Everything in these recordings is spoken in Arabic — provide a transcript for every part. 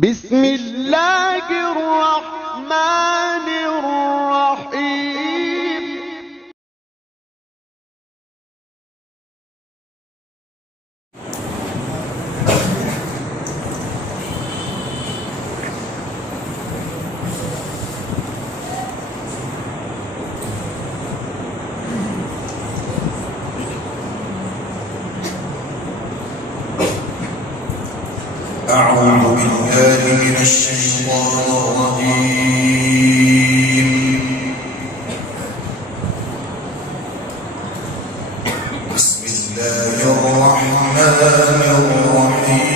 بسم الله الرحمن الرحيم. أعوذ بالله من الشيطان الرجيم. بسم الله الرحمن الرحيم.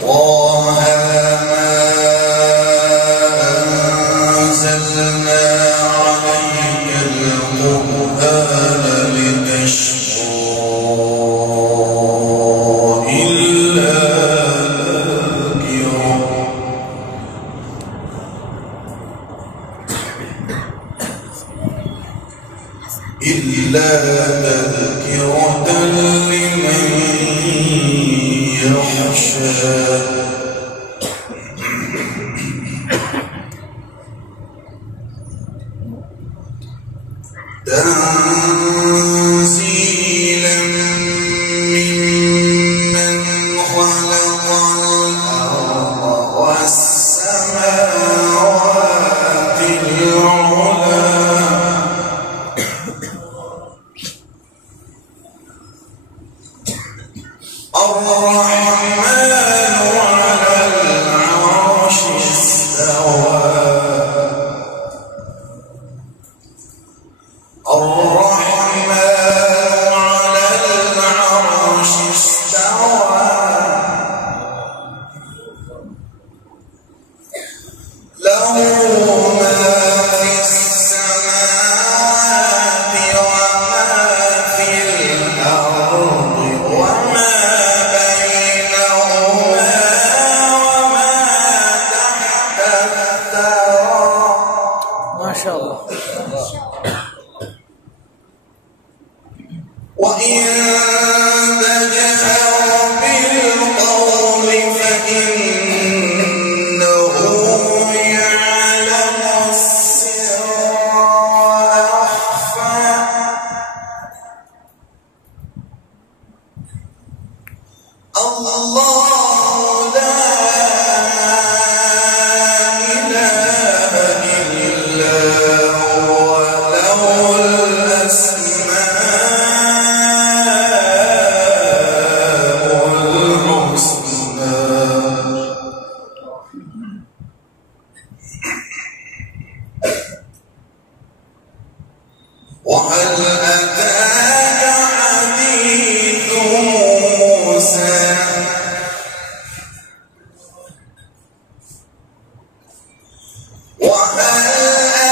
طه إلا تذكرة لمن يخشى. تنزيلا ممن خلق الأرض والسماوات العلى. الرحمن على العرش استوى. الرحمن على العرش استوى. له ما في السماوات وما في الأرض وما ما شاء الله. وإن تجهر بالقول فإنه يعلم السر وأخفى. الله لا إله إلا هو له الأسماء الحسنى. وهل أتاك حديث موسى؟ وهل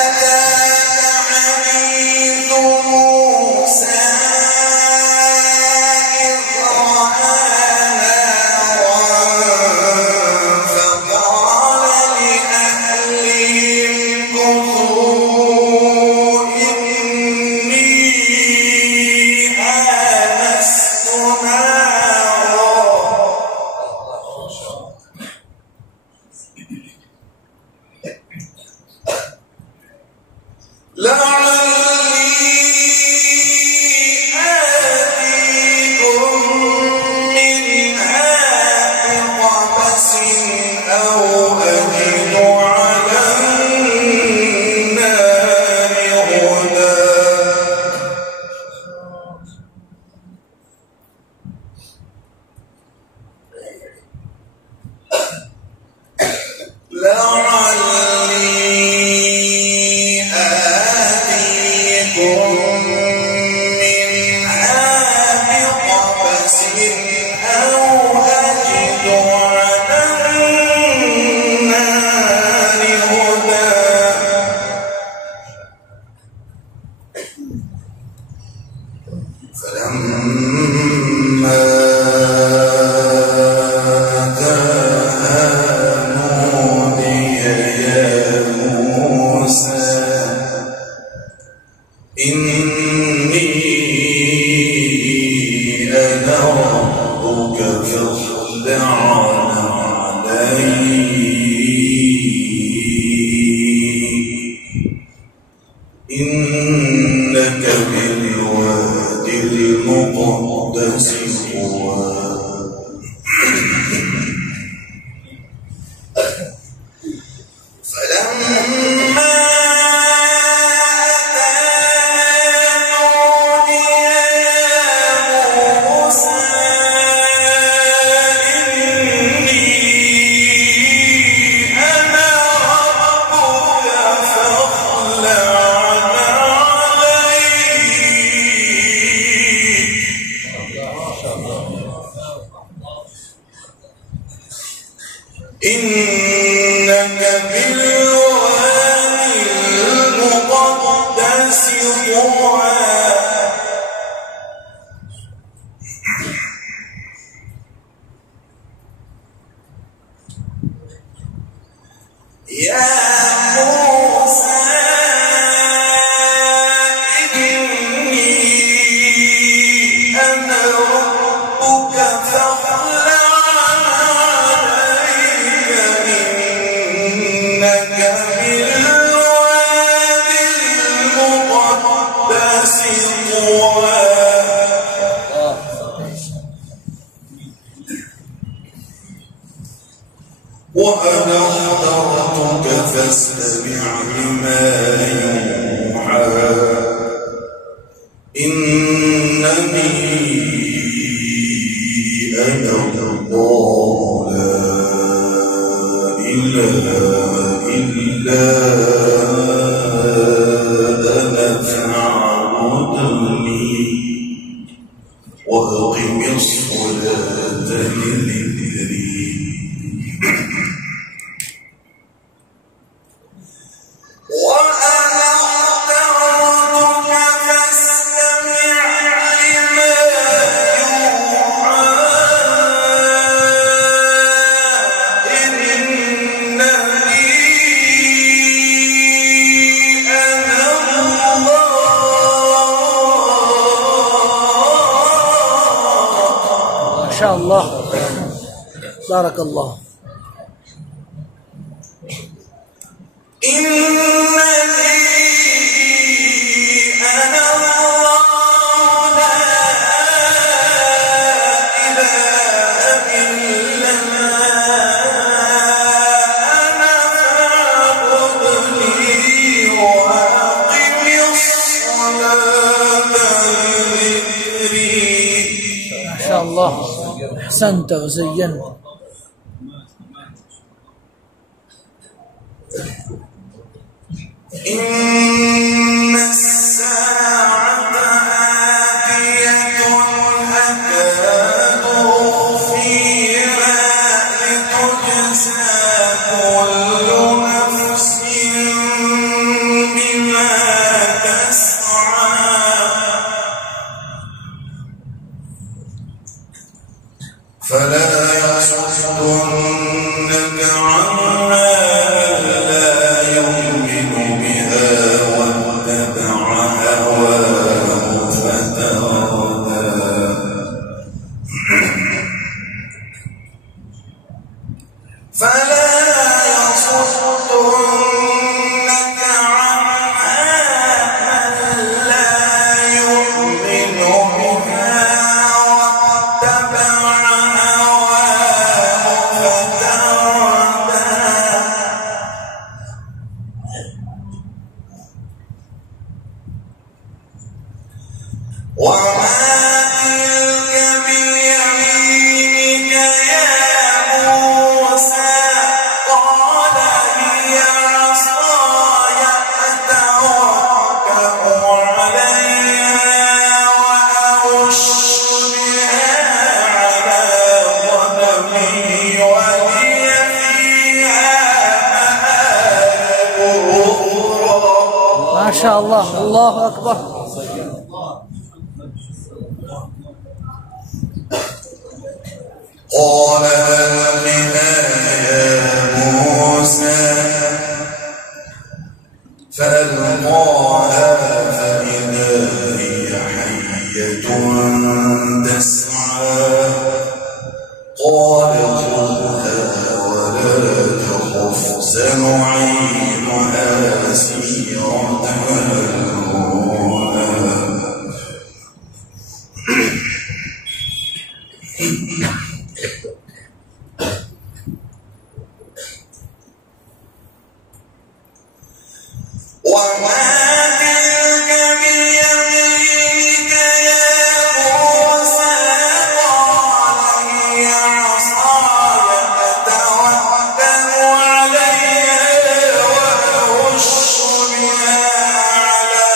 أتاك حديث موسى إذ رأى نارا فقال لأهلهم كثوا إني آنست نارا لعلي آتيكم منها بقبس أو أجد على النار هدى. فلما أتاها نودي إنك بالواد المقدس طوى فلما إنك بالوادي المقدس طوى يا موسى إني أنا ربك فاخلع إنك بالوادي المقدس طوى وأنا اخترتك فاستمع لما يوحى إنني أنا الله لا إله إلا أنا فاعبدني وأقم الصلاة لذكري وأنا اخترتك فاستمع لما يوحى إنني أنا الله. ما شاء الله، بارك الله. إنني أنا الله لا إله إلا أنا فاعبدني وأقم الصلاة لذكري. ما شاء الله، أحسنت وزينت. إن الساعة آتية أكاد أخفيها لتجزى كل نفس بما تسعى فلا يصدنك عنها لا يؤمن بها واتبع هواه فتردى فلا يصدنك عنها لا يؤمن بها واتبع هواه فتردى وما تلك بيمينك يا موسى قال هي عصاي أتوكأ عليها وأهش بها على غنمي ولي فيها مآرب أخرى. ما شاء الله، الله أكبر. قال ألقها يا موسى فألقاها فإذا هي حية تسعى قال خذها ولا تخف سنعيدها سيرتها الأولى. وما تلك بيمينك يا موسى قال هي عصاي أتوكل عليها وأهش بها على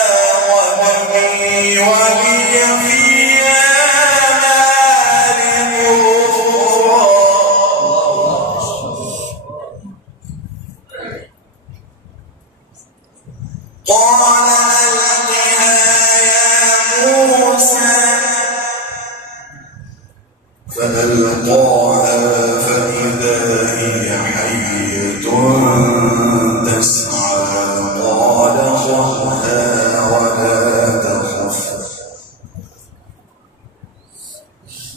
غنمي ولي فيها مآرب أخرى. قال ألقها يا موسى فألقاها فإذا هي حية تسعى قال خذها ولا تخف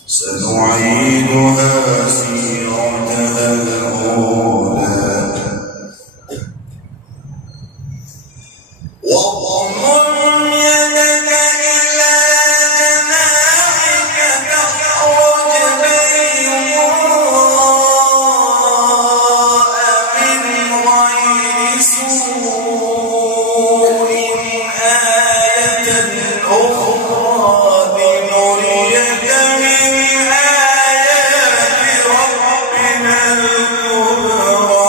سنعيدها سيرتها الأولى. واضمم يدك إلى جناحك تخرج بيضاء من غير سوء آية أخرى لنريك من آيات ربنا الكبرى.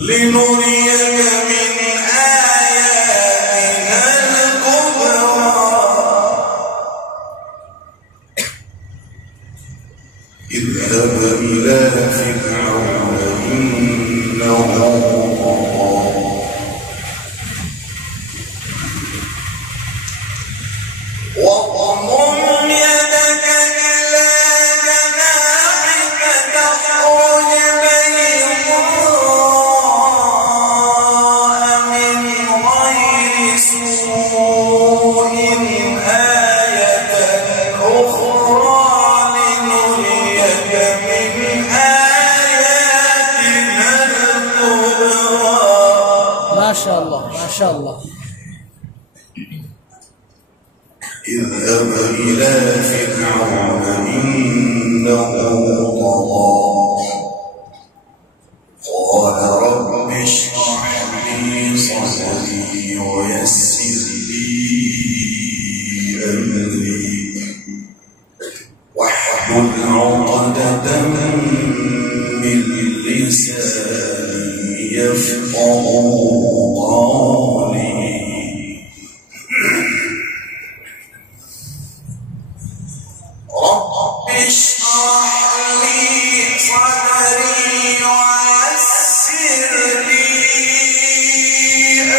لنريك من آياتنا الكبرى. اذهب إلى فرعون إنه طغى واضمم يدك إلى جناحك تخرج بيضاء من غير سوء آية أخرى لنريك من آياتنا الكبرى. ما شاء الله ما شاء الله. اذهب إلى فرعون إنه طغى قال رب اشرح لي صدري ويسر لي أمري واحلل عقدة من لساني يفقهوا قولي. رب اشرح لي صدري ويسر لي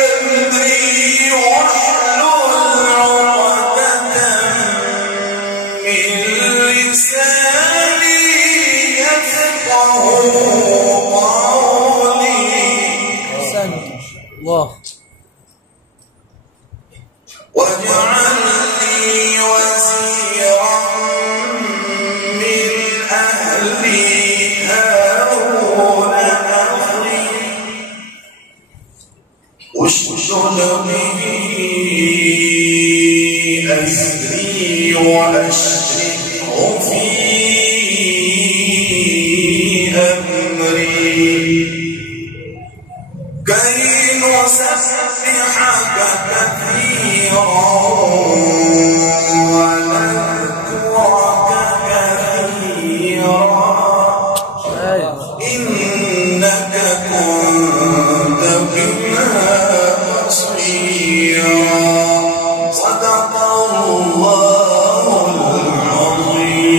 أمري واحلل عقدة من لساني يفقهوا قولي. أحسنت الله. واجعل لي وزيرا من أهلي هارون أخي اشدد به أزري وأشركه في أمري كي نسبحك كثيرا ونذكرك كثيرا أيوه. إنك كنت بنا بصيرا. صدق الله العظيم.